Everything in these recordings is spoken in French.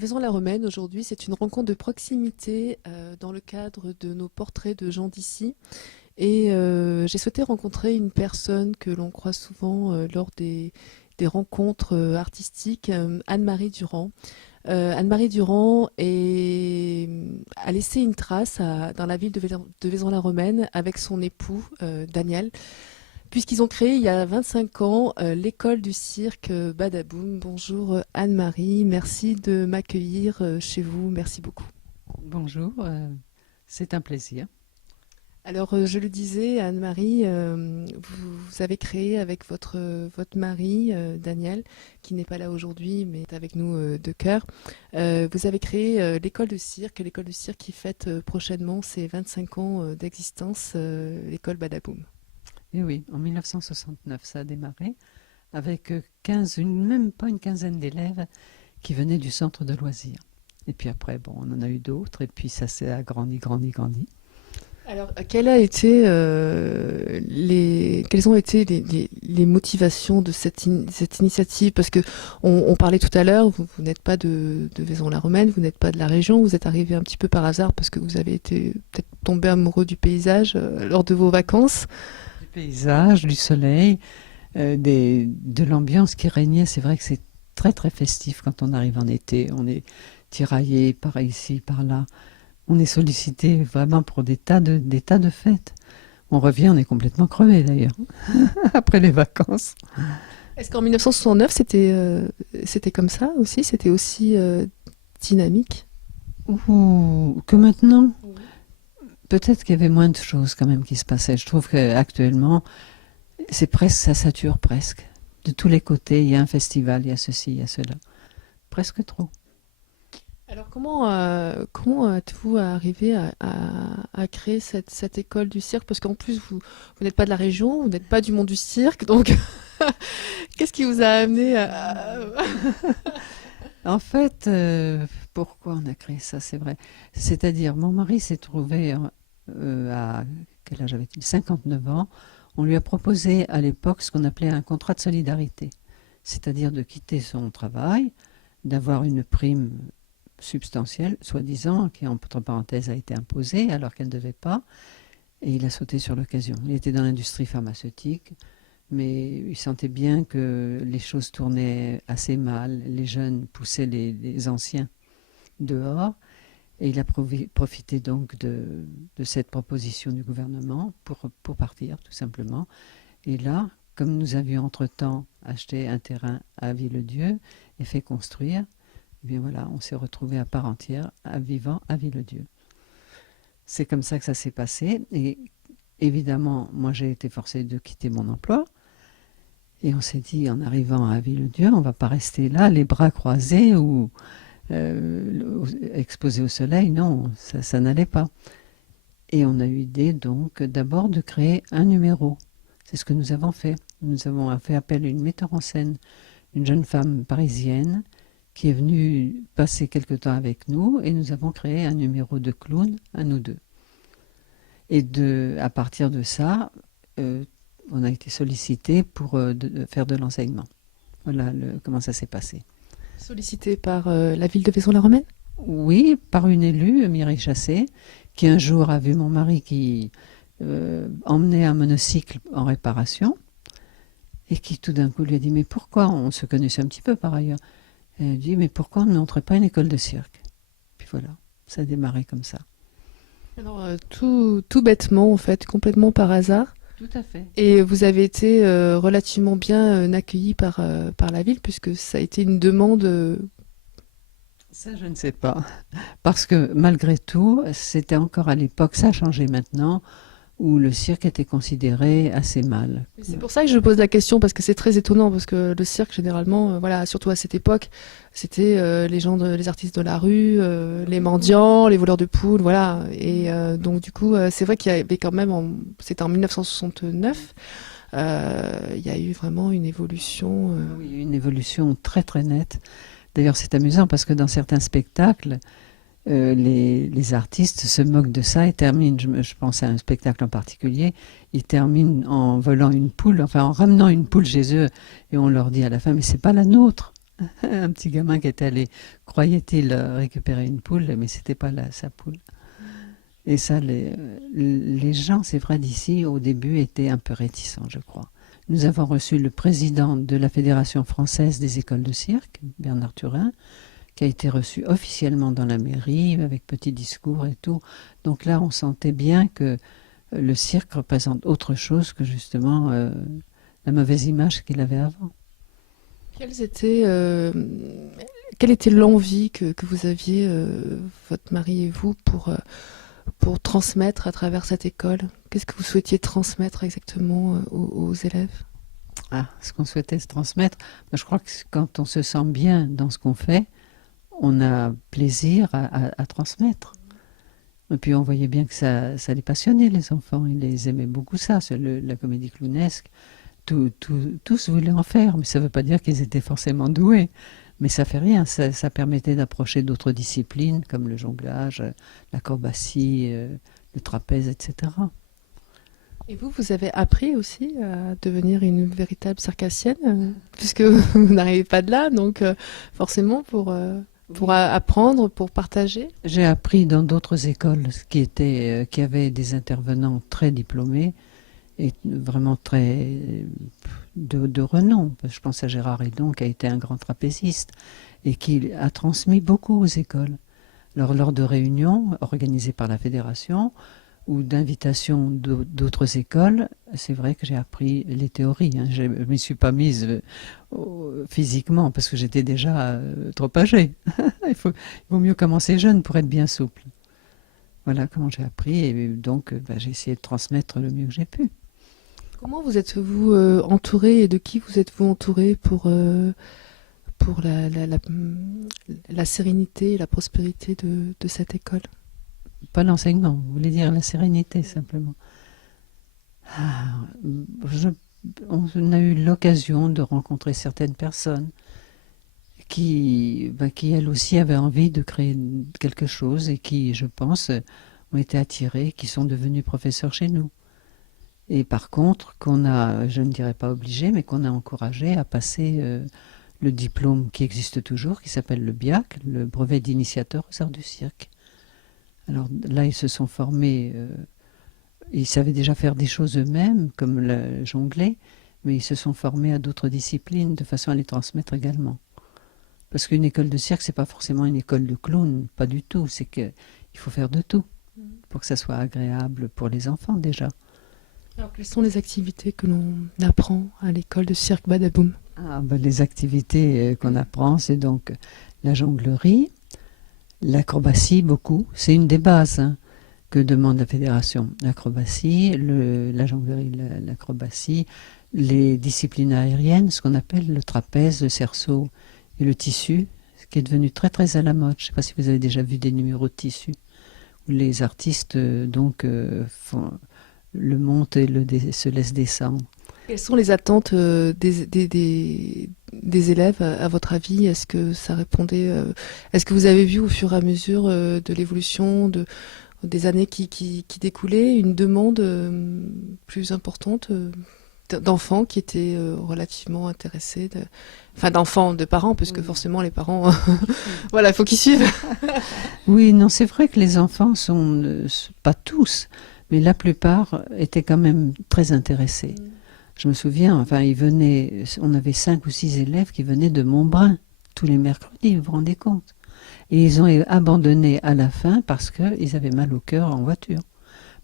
Vaison-la-Romaine, aujourd'hui, c'est une rencontre de proximité dans le cadre de nos portraits de gens d'ici. Et j'ai souhaité rencontrer une personne que l'on croise souvent lors des rencontres artistiques, Anne-Marie Durand. Anne-Marie Durand a laissé une trace dans la ville de Vaison-la-Romaine avec son époux, Daniel, puisqu'ils ont créé il y a 25 ans l'école du cirque Badaboum. Bonjour Anne-Marie, merci de m'accueillir chez vous, merci beaucoup. Bonjour, c'est un plaisir. Alors je le disais, Anne-Marie, vous avez créé avec votre mari, Daniel, qui n'est pas là aujourd'hui, mais est avec nous de cœur. Vous avez créé l'école de cirque qui fête prochainement ses 25 ans d'existence, l'école Badaboum. Et oui, en 1969, ça a démarré avec 15, même pas une quinzaine d'élèves qui venaient du centre de loisirs. Et puis après, bon, on en a eu d'autres, et puis ça s'est agrandi, grandi. Alors, quelles ont été les motivations de cette initiative? Parce que on parlait tout à l'heure, vous n'êtes pas de Vaison-la-Romaine, vous n'êtes pas de la région, vous êtes arrivé un petit peu par hasard parce que vous avez été peut-être tombé amoureux du paysage lors de vos vacances. Du paysage, du soleil, de l'ambiance qui régnait. C'est vrai que c'est très très festif quand on arrive en été. On est tiraillé par ici, par là. On est sollicité vraiment pour des tas de fêtes. On revient, on est complètement crevé d'ailleurs, après les vacances. Est-ce qu'en 1969, c'était comme ça aussi? C'était aussi dynamique? Ou que maintenant, peut-être qu'il y avait moins de choses quand même qui se passaient. Je trouve qu'actuellement, c'est presque, ça sature presque. De tous les côtés, il y a un festival, il y a ceci, il y a cela. Presque trop. Alors comment êtes-vous arrivé à créer cette école du cirque? Parce qu'en plus, vous n'êtes pas de la région, vous n'êtes pas du monde du cirque, donc qu'est-ce qui vous a amené En fait, pourquoi on a créé ça, c'est vrai. C'est-à-dire, mon mari s'est trouvé à, quel âge avait-il? 59 ans. On lui a proposé à l'époque ce qu'on appelait un contrat de solidarité. C'est-à-dire de quitter son travail, d'avoir une prime substantielle, soi-disant, qui entre parenthèses a été imposée alors qu'elle ne devait pas, et il a sauté sur l'occasion. Il était dans l'industrie pharmaceutique, mais il sentait bien que les choses tournaient assez mal, les jeunes poussaient les anciens dehors, et il a profité donc de cette proposition du gouvernement pour partir, tout simplement. Et là, comme nous avions entre-temps acheté un terrain à Villedieu et fait construire, eh bien voilà, on s'est retrouvés à part entière, vivant à Villedieu. C'est comme ça que ça s'est passé. Et évidemment, moi j'ai été forcée de quitter mon emploi. Et on s'est dit, en arrivant à Villedieu, on ne va pas rester là, les bras croisés ou exposés au soleil. Non, ça n'allait pas. Et on a eu l'idée donc d'abord de créer un numéro. C'est ce que nous avons fait. Nous avons fait appel à une metteur en scène, une jeune femme parisienne, qui est venue passer quelque temps avec nous, et nous avons créé un numéro de clown à nous deux. Et à partir de ça, on a été sollicité pour faire de l'enseignement. Voilà comment ça s'est passé. Sollicité par la ville de Vaison-la-Romaine? Oui, par une élue, Mireille Chassé, qui un jour a vu mon mari qui emmenait un monocycle en réparation, et qui tout d'un coup lui a dit « Mais pourquoi ?» On se connaissait un petit peu par ailleurs. Elle a dit, mais pourquoi on ne montrait pas une école de cirque? Puis voilà, ça a démarré comme ça. Alors tout bêtement en fait, complètement par hasard. Tout à fait. Et vous avez été relativement bien accueilli par la ville puisque ça a été une demande. Ça, je ne sais pas. Parce que malgré tout, c'était encore à l'époque, ça a changé maintenant, où le cirque était considéré assez mal. C'est pour ça que je pose la question, parce que c'est très étonnant, parce que le cirque, généralement, voilà, surtout à cette époque, c'était les artistes de la rue, les mendiants, les voleurs de poules, voilà. Et donc, du coup, c'est vrai qu'il y avait quand même, c'était en 1969, il y a eu vraiment une évolution. Oui, une évolution très très nette. D'ailleurs, c'est amusant parce que dans certains spectacles, les artistes se moquent de ça et terminent, je pense à un spectacle en particulier, ils terminent en volant une poule, enfin en ramenant une poule chez eux, et on leur dit à la fin, mais c'est pas la nôtre. Un petit gamin qui était allé, croyait-il, récupérer une poule, mais c'était pas sa poule. Et ça, les gens, c'est vrai, d'ici, au début, étaient un peu réticents, je crois. Nous avons reçu le président de la Fédération française des écoles de cirque, Bernard Turin, qui a été reçu officiellement dans la mairie, avec petit discours et tout. Donc là, on sentait bien que le cirque représente autre chose que justement la mauvaise image qu'il avait avant. Quelles étaient, quelle était l'envie que vous aviez, votre mari et vous, pour transmettre à travers cette école? Qu'est-ce que vous souhaitiez transmettre exactement aux élèves? Ah, ce qu'on souhaitait se transmettre, ben, je crois que quand on se sent bien dans ce qu'on fait, on a plaisir à transmettre. Et puis on voyait bien que ça les passionnait, les enfants. Ils les aimaient beaucoup ça, la comédie clownesque. Tous voulaient en faire, mais ça ne veut pas dire qu'ils étaient forcément doués. Mais ça fait rien, ça permettait d'approcher d'autres disciplines comme le jonglage, l'acrobatie, le trapèze, etc. Et vous avez appris aussi à devenir une véritable circassienne, puisque vous n'arrivez pas de là, donc forcément pour apprendre, pour partager. J'ai appris dans d'autres écoles qui avaient des intervenants très diplômés et vraiment très de renom. Je pense à Gérard Hédon qui a été un grand trapéziste et qui a transmis beaucoup aux écoles. Alors, lors de réunions organisées par la fédération ou d'invitations d'autres écoles, c'est vrai que j'ai appris les théories. Hein. Je ne m'y suis pas mise physiquement parce que j'étais déjà trop âgée. Il vaut mieux commencer jeune pour être bien souple. Voilà comment j'ai appris et donc j'ai essayé de transmettre le mieux que j'ai pu. Comment vous êtes-vous entouré et de qui vous êtes-vous entouré pour la sérénité et la prospérité de cette école? Pas l'enseignement, vous voulez dire la sérénité simplement. Ah, on a eu l'occasion de rencontrer certaines personnes qui elles aussi avaient envie de créer quelque chose et qui, je pense, ont été attirées, qui sont devenus professeurs chez nous. Et par contre, qu'on a, je ne dirais pas obligé, mais qu'on a encouragé à passer le diplôme qui existe toujours, qui s'appelle le BIAC, le brevet d'initiateur aux arts du cirque. Alors là, ils se sont formés, ils savaient déjà faire des choses eux-mêmes, comme le jongler, mais ils se sont formés à d'autres disciplines de façon à les transmettre également. Parce qu'une école de cirque, c'est pas forcément une école de clown, pas du tout. C'est qu'il faut faire de tout pour que ça soit agréable pour les enfants déjà. Alors, quelles sont les activités que l'on apprend à l'école de cirque Badaboum? Les activités qu'on apprend, c'est donc la jonglerie, l'acrobatie beaucoup. C'est une des bases que demande la fédération. L'acrobatie, la jonglerie, l'acrobatie, les disciplines aériennes, ce qu'on appelle le trapèze, le cerceau et le tissu, ce qui est devenu très très à la mode. Je ne sais pas si vous avez déjà vu des numéros de tissu où les artistes le montent et se laissent descendre. Quelles sont les attentes des élèves, à votre avis? Est-ce que ça répondait, est-ce que vous avez vu au fur et à mesure de l'évolution des années qui découlaient une demande plus importante d'enfants qui étaient relativement intéressés, d'enfants, de parents, parce que forcément les parents, voilà, il faut qu'ils suivent. Oui, non, c'est vrai que les enfants sont, pas tous, mais la plupart étaient quand même très intéressés. Je me souviens, on avait 5 ou 6 élèves qui venaient de Montbrun tous les mercredis, vous vous rendez compte? Et ils ont abandonné à la fin parce qu'ils avaient mal au cœur en voiture.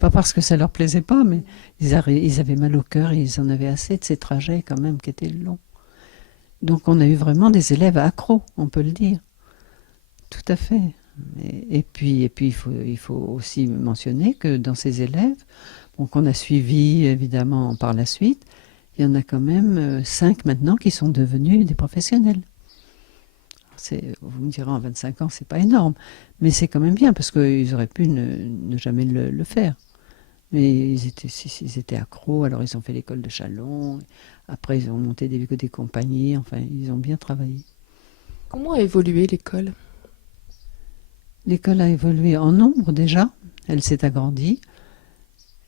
Pas parce que ça leur plaisait pas, mais ils avaient mal au cœur et ils en avaient assez de ces trajets quand même qui étaient longs. Donc on a eu vraiment des élèves accros, on peut le dire. Tout à fait. Et puis il faut aussi mentionner que dans ces élèves, qu'on a suivis évidemment par la suite, il y en a quand même 5 maintenant qui sont devenus des professionnels. Vous me direz, en 25 ans, c'est pas énorme, mais c'est quand même bien parce qu'ils auraient pu ne jamais le faire. Mais ils étaient accros, alors ils ont fait l'école de Chalon, après ils ont monté des compagnies, enfin ils ont bien travaillé. Comment a évolué l'école? L'école a évolué en nombre déjà, elle s'est agrandie,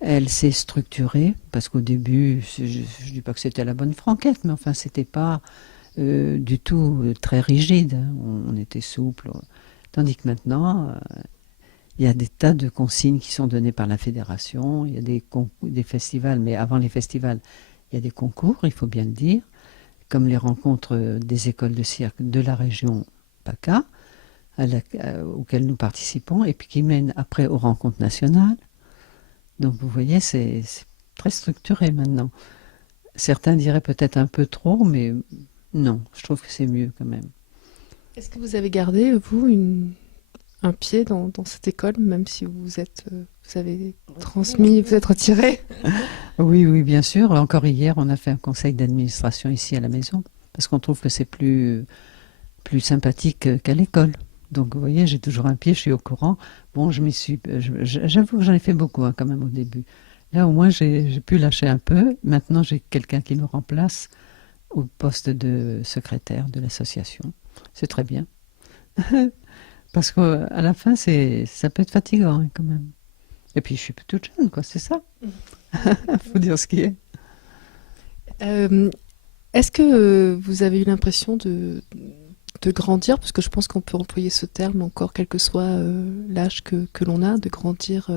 elle s'est structurée, parce qu'au début, je ne dis pas que c'était à la bonne franquette, mais enfin c'était pas du tout très rigide, hein. On était souple. Tandis que maintenant, il y a des tas de consignes qui sont données par la fédération. Il y a des festivals, mais avant les festivals, il y a des concours, il faut bien le dire, comme les rencontres des écoles de cirque de la région PACA, auxquelles nous participons, et puis qui mènent après aux rencontres nationales. Donc vous voyez, c'est très structuré maintenant. Certains diraient peut-être un peu trop, mais non, je trouve que c'est mieux quand même. Est-ce que vous avez gardé, vous, un pied dans cette école, même si vous avez transmis, vous êtes retiré? Oui, oui, bien sûr. Encore hier, on a fait un conseil d'administration ici à la maison, parce qu'on trouve que c'est plus sympathique qu'à l'école. Donc, vous voyez, j'ai toujours un pied, je suis au courant. Bon, j'avoue que j'en ai fait beaucoup hein, quand même au début. Là, au moins, j'ai pu lâcher un peu. Maintenant, j'ai quelqu'un qui me remplace au poste de secrétaire de l'association. C'est très bien. Parce qu'à la fin, ça peut être fatigant hein, quand même. Et puis, je suis toute jeune, quoi, c'est ça. Faut dire ce qui est. Euh, Est-ce que vous avez eu l'impression de grandir, parce que je pense qu'on peut employer ce terme encore, quel que soit l'âge que l'on a, de grandir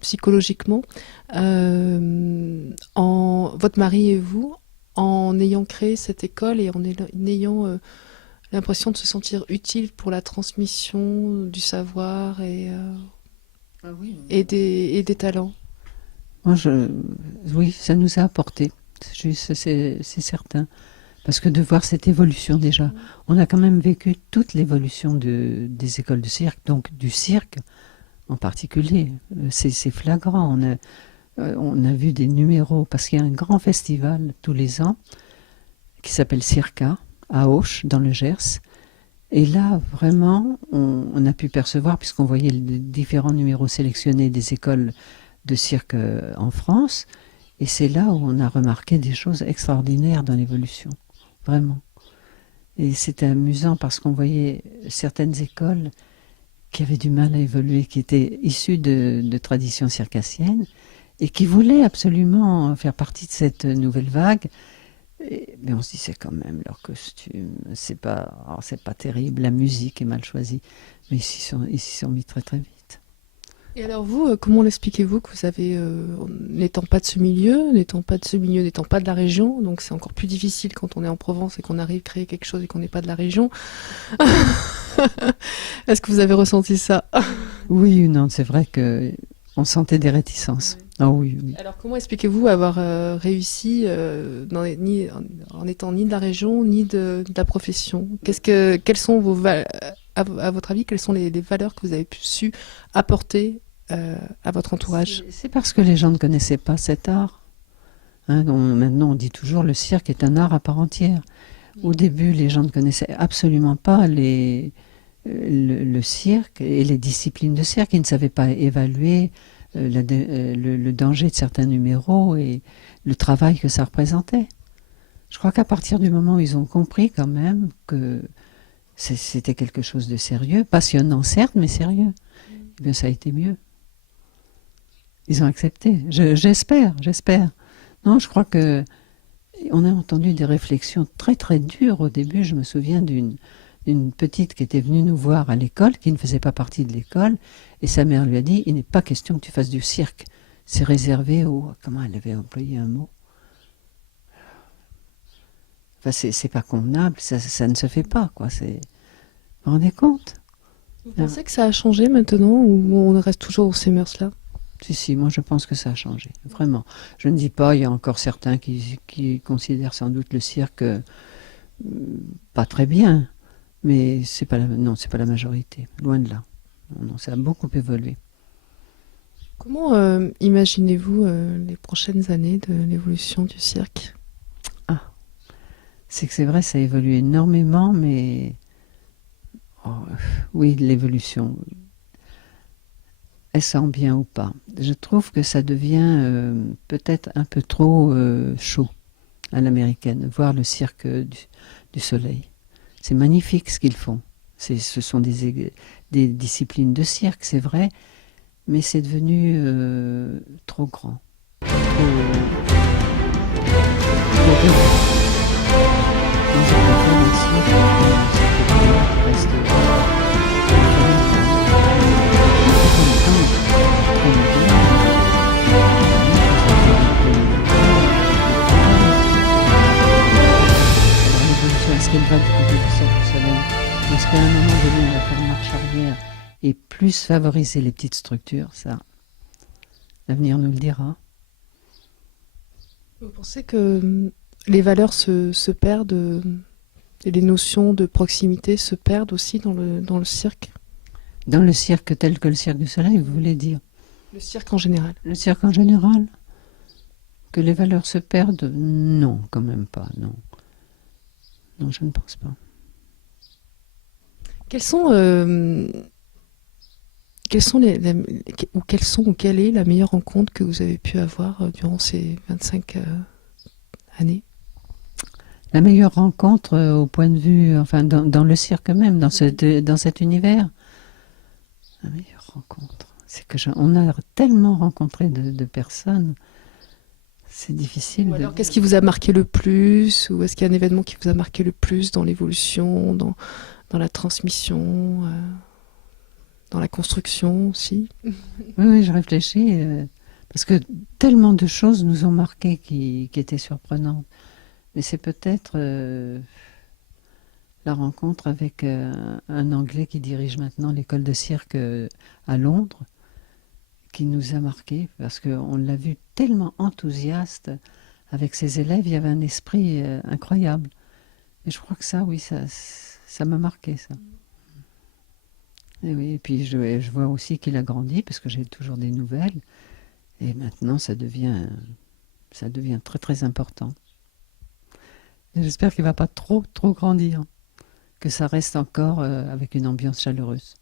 psychologiquement, votre mari et vous, en ayant créé cette école et en ayant l'impression de se sentir utile pour la transmission du savoir Ah oui. et des talents. Moi, oui, ça nous a apporté. C'est certain. Parce que de voir cette évolution déjà, on a quand même vécu toute l'évolution des écoles de cirque, donc du cirque en particulier. C'est flagrant. On a vu des numéros, parce qu'il y a un grand festival tous les ans qui s'appelle Circa, à Auch, dans le Gers. Et là, vraiment, on a pu percevoir, puisqu'on voyait les différents numéros sélectionnés des écoles de cirque en France, et c'est là où on a remarqué des choses extraordinaires dans l'évolution, vraiment. Et c'était amusant parce qu'on voyait certaines écoles qui avaient du mal à évoluer, qui étaient issues de traditions circassiennes, et qui voulaient absolument faire partie de cette nouvelle vague. Mais on se dit, c'est quand même leur costume, c'est pas terrible, la musique est mal choisie, mais ils s'y sont mis très très vite. Et alors vous, comment l'expliquez-vous que vous avez, n'étant pas de ce milieu, n'étant pas de la région, donc c'est encore plus difficile quand on est en Provence et qu'on arrive à créer quelque chose et qu'on n'est pas de la région. Est-ce que vous avez ressenti ça? Oui ou non, c'est vrai que on sentait des réticences. Oui. Ah oui, oui. Alors comment expliquez-vous avoir réussi en étant ni de la région ni de la profession? Quelles sont à votre avis, quelles sont les valeurs que vous avez su apporter à votre entourage? C'est parce que les gens ne connaissaient pas cet art. Hein, maintenant, on dit toujours le cirque est un art à part entière. Au début, les gens ne connaissaient absolument pas le cirque et les disciplines de cirque. Ils ne savaient pas évaluer le danger de certains numéros et le travail que ça représentait. Je crois qu'à partir du moment où ils ont compris quand même que c'était quelque chose de sérieux, passionnant certes, mais sérieux, eh bien ça a été mieux. Ils ont accepté. J'espère. Non, je crois que on a entendu des réflexions très très dures au début. Je me souviens d'une petite qui était venue nous voir à l'école, qui ne faisait pas partie de l'école, et sa mère lui a dit, il n'est pas question que tu fasses du cirque. C'est réservé au... Comment elle avait employé un mot? Enfin, c'est pas convenable, ça ne se fait pas, quoi. Vous vous rendez compte? Vous pensez que ça a changé maintenant ou on reste toujours dans ces mœurs-là? Si, moi je pense que ça a changé, vraiment. Je ne dis pas, il y a encore certains qui considèrent sans doute le cirque pas très bien, mais c'est pas la majorité, loin de là. Non, ça a beaucoup évolué. Comment imaginez-vous les prochaines années de l'évolution du cirque? Ah, c'est que c'est vrai, ça évolue énormément, mais oui, l'évolution. Est-ce en bien ou pas? Je trouve que ça devient peut-être un peu trop chaud à l'américaine, voir le cirque du soleil. C'est magnifique ce qu'ils font. Ce sont des disciplines de cirque, c'est vrai, mais c'est devenu trop grand. Trop plus favoriser les petites structures, ça, l'avenir nous le dira. Vous pensez que les valeurs se perdent et les notions de proximité se perdent aussi dans le cirque? Dans le cirque tel que le Cirque du Soleil, vous voulez dire? Le cirque en général. Le cirque en général? Que les valeurs se perdent? Non, quand même pas, non. Non, je ne pense pas. Quelles sont quelle est la meilleure rencontre que vous avez pu avoir durant ces 25 années? La meilleure rencontre au point de vue, enfin dans le cirque même, dans cet univers, la meilleure rencontre, c'est que on a tellement rencontré de personnes, c'est difficile Ou de alors, dire. qu'est-ce qui vous a marqué le plus? Ou est-ce qu'il y a un événement qui vous a marqué le plus dans l'évolution, dans la transmission, dans la construction aussi? Oui, oui, je réfléchis, parce que tellement de choses nous ont marquées qui étaient surprenantes. Mais c'est peut-être la rencontre avec un Anglais qui dirige maintenant l'école de cirque à Londres, qui nous a marqué parce qu'on l'a vu tellement enthousiaste avec ses élèves, il y avait un esprit incroyable. Et je crois que ça, oui, ça m'a marqué, ça. Et oui, et puis je vois aussi qu'il a grandi parce que j'ai toujours des nouvelles. Et maintenant, ça devient très très important. Et j'espère qu'il ne va pas trop grandir, que ça reste encore avec une ambiance chaleureuse.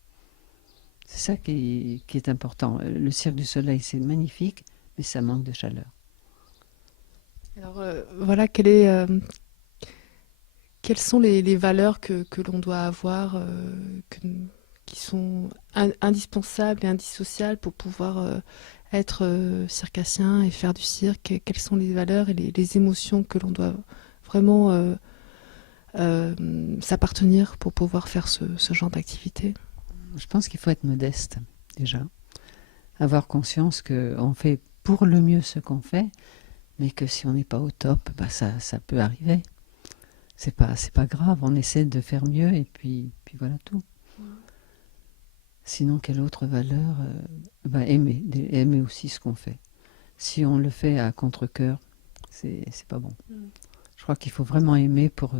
C'est ça qui est important. Le Cirque du Soleil, c'est magnifique, mais ça manque de chaleur. Alors voilà, quelles sont les valeurs que l'on doit avoir, qui sont indispensables et indissociables pour pouvoir être circassien et faire du cirque? Et quelles sont les valeurs et les émotions que l'on doit vraiment s'appartenir pour pouvoir faire ce genre d'activité? Je pense qu'il faut être modeste, déjà. Avoir conscience qu'on fait pour le mieux ce qu'on fait, mais que si on n'est pas au top, bah ça peut arriver. C'est pas grave, on essaie de faire mieux et puis voilà tout. Sinon, quelle autre valeur? Aimer aussi ce qu'on fait. Si on le fait à contre-cœur, c'est pas bon. Je crois qu'il faut vraiment aimer pour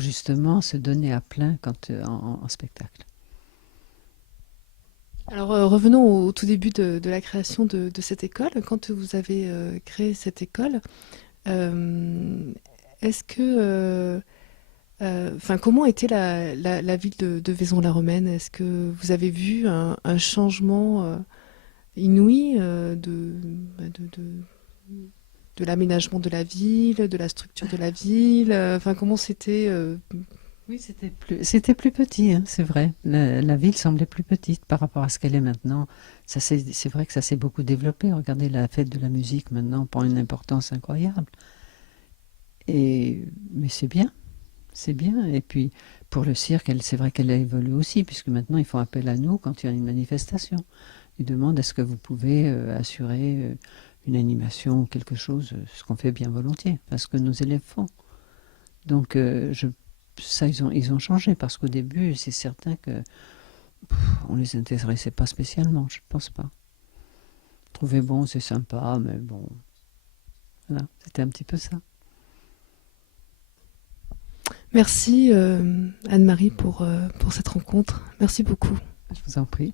justement se donner à plein en spectacle. Alors revenons au tout début de la création de cette école. Quand vous avez créé cette école, est-ce que, comment était la ville de Vaison-la-Romaine? Est-ce que vous avez vu un changement inouï de l'aménagement de la ville, de la structure de la ville? Comment c'était? Oui, c'était plus petit, hein, c'est vrai. La ville semblait plus petite par rapport à ce qu'elle est maintenant. C'est vrai que ça s'est beaucoup développé. Regardez, la fête de la musique maintenant prend une importance incroyable. Mais c'est bien, c'est bien. Et puis pour le cirque, c'est vrai qu'elle a évolué aussi, puisque maintenant ils font appel à nous quand il y a une manifestation. Ils demandent est-ce que vous pouvez assurer une animation ou quelque chose, ce qu'on fait bien volontiers, parce que nos élèves font. Donc ça, ils ont changé, parce qu'au début, c'est certain que on les intéressait pas spécialement, je ne pense pas. Ils trouvaient bon, c'est sympa, mais bon, voilà, c'était un petit peu ça. Merci Anne-Marie pour cette rencontre. Merci beaucoup. Je vous en prie.